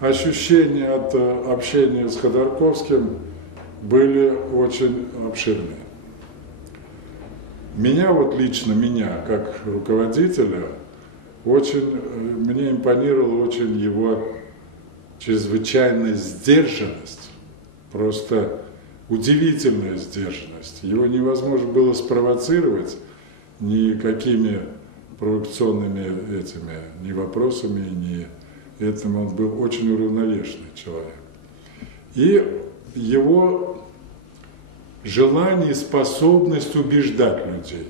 Ощущения от общения с Ходорковским были очень обширные. Меня, вот лично меня, как руководителя, мне импонировала очень его чрезвычайная сдержанность, просто удивительная сдержанность. Его невозможно было спровоцировать никакими провокационными ни вопросами, ни этим. Он был очень уравновешенный человек. И его желание и способность убеждать людей.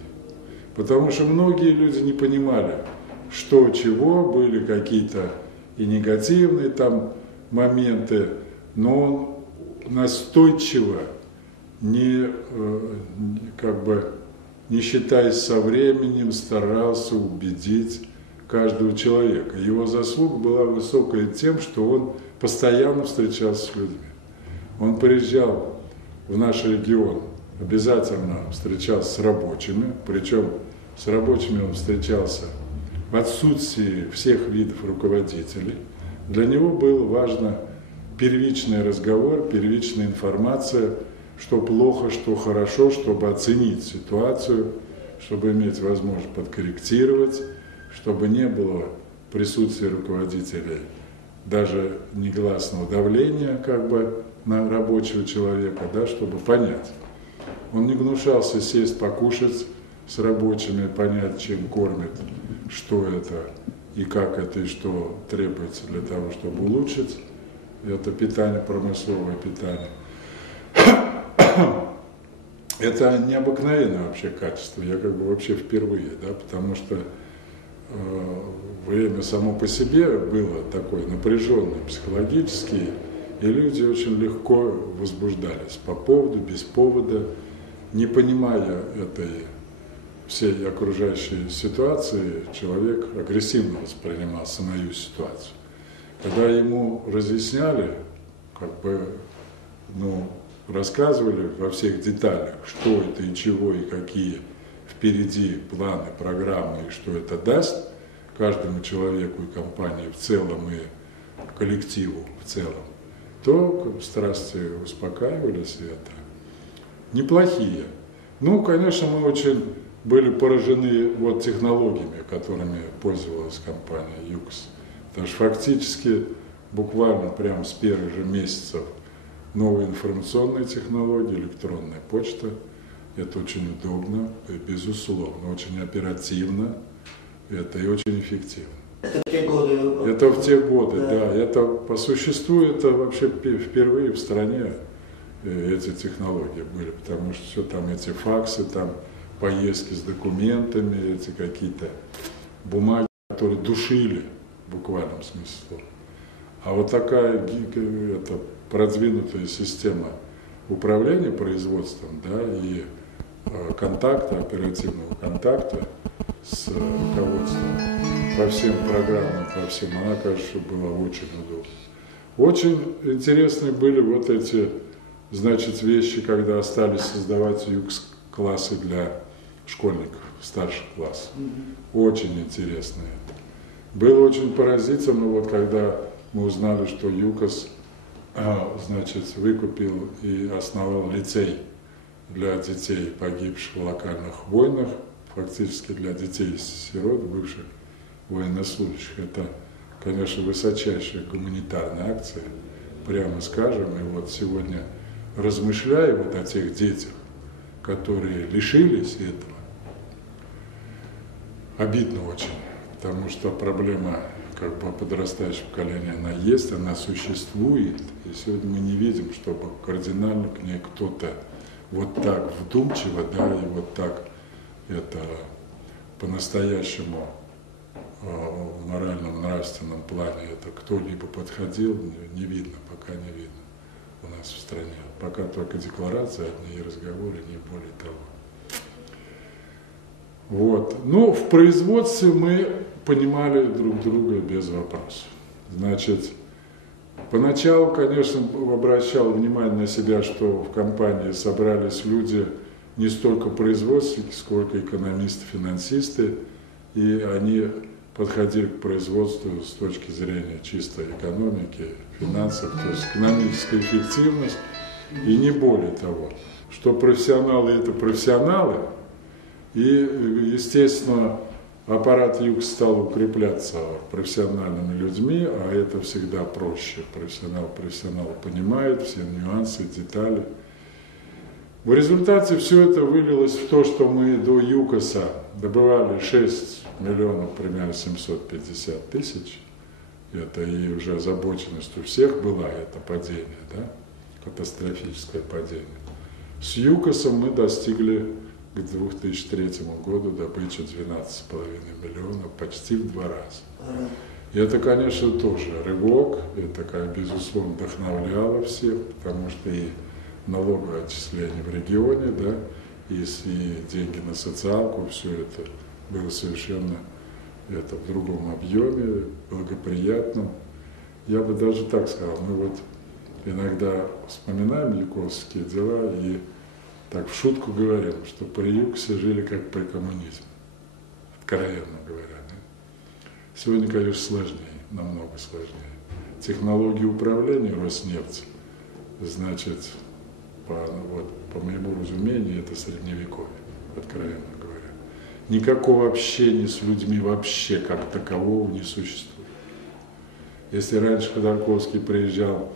Потому что многие люди не понимали, что, чего, были какие-то и негативные там моменты, но он настойчиво, не считаясь со временем, старался убедить каждого человека. Его заслуга была высокая тем, что он постоянно встречался с людьми. Он приезжал в наш регион, обязательно встречался с рабочими, причем с рабочими он встречался в отсутствии всех видов руководителей. Для него было важно первичный разговор, первичная информация, что плохо, что хорошо, чтобы оценить ситуацию, чтобы иметь возможность подкорректировать, чтобы не было присутствия руководителей даже негласного давления на рабочего человека, чтобы понять. Он не гнушался сесть, покушать с рабочими, понять, чем кормят, что это и как это, и что требуется для того, чтобы улучшить это питание, промысловое питание. Это необыкновенное вообще качество, я вообще впервые, потому что время само по себе было такое напряженное психологически, и люди очень легко возбуждались по поводу, без повода, не понимая этой всей окружающей ситуации, человек агрессивно воспринимал самую ситуацию. Когда ему разъясняли, рассказывали во всех деталях, что это и чего, и какие впереди планы, программы, и что это даст каждому человеку и компании в целом, и коллективу в целом, то страсти успокаивались, и это неплохие. Конечно, мы очень были поражены технологиями, которыми пользовалась компания ЮКОС. Потому что фактически, буквально прямо с первых же месяцев, новые информационные технологии, электронная почта, это очень удобно, безусловно, очень оперативно, это и очень эффективно. Это в те годы? Это в те годы, да. Это по существу, это вообще впервые в стране эти технологии были, потому что все там эти факсы, там поездки с документами, эти какие-то бумаги, которые душили в буквальном смысле слова. А вот такая продвинутая система управления производством, и контакта, оперативного контакта с руководством по всем программам, по всем, она, конечно, была очень удобна. Очень интересны были эти, вещи, когда стали создавать ЮКС-классы для школьников, старших классов. Очень интересно это. Было очень поразительно, когда мы узнали, что ЮКОС, выкупил и основал лицей для детей, погибших в локальных войнах, фактически для детей-сирот, бывших военнослужащих. Это, конечно, высочайшая гуманитарная акция, прямо скажем. И сегодня, размышляя о тех детях, которые лишились этого, обидно очень, потому что проблема подрастающего поколения, она есть, она существует, и сегодня мы не видим, чтобы кардинально к ней кто-то так вдумчиво, и так это по-настоящему в моральном, нравственном плане это кто-либо подходил, не видно, пока не видно у нас в стране. Пока только декларации одни и разговоры, не более того. В производстве мы понимали друг друга без вопросов. Поначалу, конечно, обращал внимание на себя, что в компании собрались люди не столько производственники, сколько экономисты, финансисты, и они подходили к производству с точки зрения чистой экономики, финансов, то есть экономическая эффективность, и не более того, что профессионалы – это профессионалы, и, естественно, аппарат ЮКОС стал укрепляться профессиональными людьми, а это всегда проще. Профессионал понимает все нюансы, детали. В результате все это вылилось в то, что мы до ЮКОСа добывали 6 миллионов, примерно 750 тысяч. Это и уже озабоченность у всех была, это падение, да? Катастрофическое падение. С ЮКОСом мы достигли к 2003 году добычу 12,5 миллионов, почти в 2 раза. И это, конечно, тоже рывок, это, безусловно, вдохновляло всех, потому что и налоговое отчисление в регионе, да, и деньги на социалку, все это было совершенно в другом объеме, благоприятном. Я бы даже так сказал, мы вот иногда вспоминаем юкосовские дела и так в шутку говорим, что при ЮКОСе жили как при коммунизме, откровенно говоря. Да? Сегодня, конечно, сложнее, намного сложнее. Технологии управления Роснефть, значит, по моему разумению, это средневековье, откровенно говоря. Никакого общения с людьми вообще как такового не существует. Если раньше Ходорковский приезжал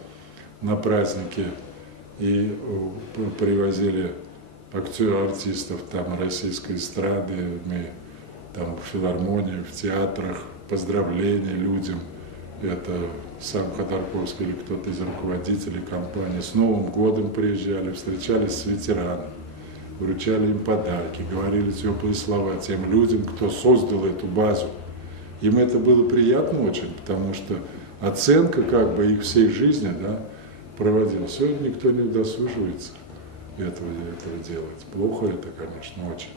на праздники и привозили артистов там, российской эстрады, мы там в филармонии, в театрах, поздравления людям, это сам Ходорковский или кто-то из руководителей компании, с Новым годом приезжали, встречались с ветеранами, вручали им подарки, говорили теплые слова тем людям, кто создал эту базу. Им это было приятно очень, потому что оценка их всей жизни, да, проводилась. Сегодня никто не удосуживается этого делать. Плохо это, конечно, очень.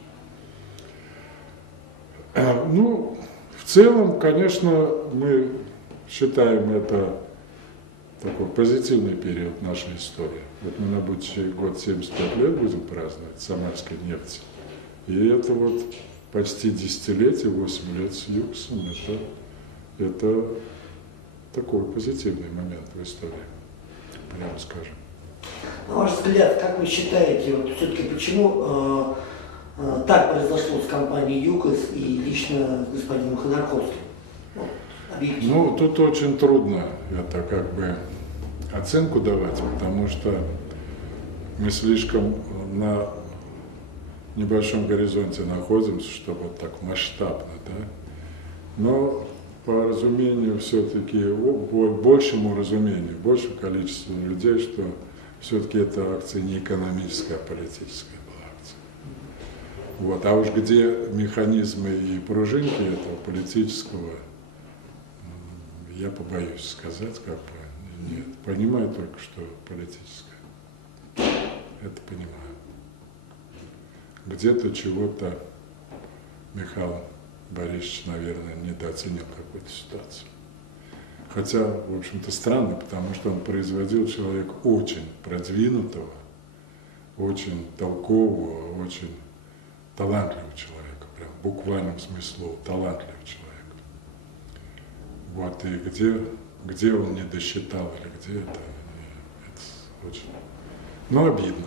Ну, в целом, конечно, мы считаем это такой позитивный период нашей истории. Вот мы на будущий год 75 лет будем праздновать Самарской нефти. И это вот почти десятилетие, 8 лет с ЮКОСом, это такой позитивный момент в истории, прямо скажем. На ваш взгляд, как вы считаете, вот все-таки почему так произошло с компанией ЮКОС и лично с господином Ходорковским? Ну, тут очень трудно это оценку давать, потому что мы слишком на небольшом горизонте находимся, чтобы вот так масштабно, да. Но по разумению все-таки, большему разумению, большему количеству людей, что все-таки эта акция не экономическая, а политическая была акция. Вот. А уж где механизмы и пружинки этого политического, я побоюсь сказать, нет. Понимаю только, что политическое. Это понимаю. Где-то чего-то Михаил Борисович, наверное, недооценил какую-то ситуацию. Хотя, в общем-то, странно, потому что он производил человека очень продвинутого, очень толкового, очень талантливого человека, прям в буквальном смысле слова, талантливого человека. Вот, и где он не досчитал, или где это очень, но обидно.